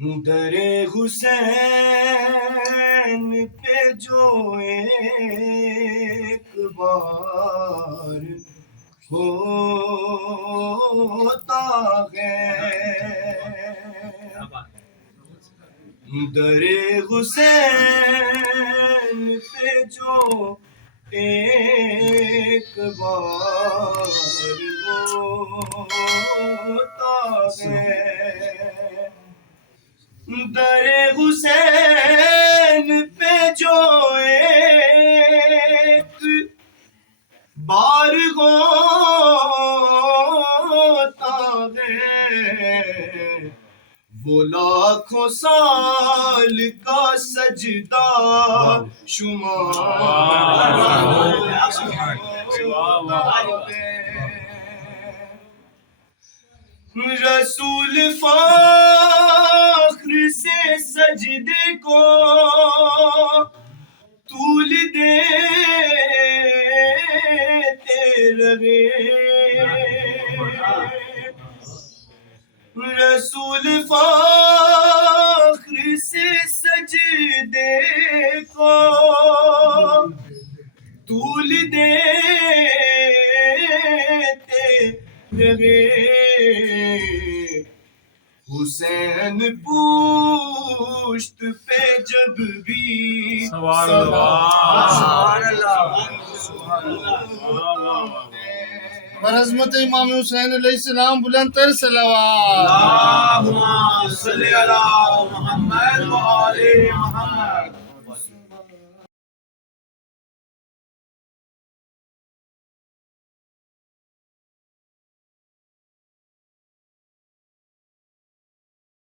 در حسین پہ جو ایک بار ہوتا ہے، در حسین پہ جو ایک بار ہوتا ہے، در حسین پہ جو ایک بار ہوتا ہے، وہ لاکھوں سال کا سجدہ شمار رسول فخر سے سجدے کو طول دیتے رہے، رسول فخر سے سجدے کو طول دیتے رہے، حسین پشت پہ جب بھی سبحان اللہ برحضمت امام حسین علیہ السلام بلند تر صلوات اللہم صلی علی محمد و آل محمد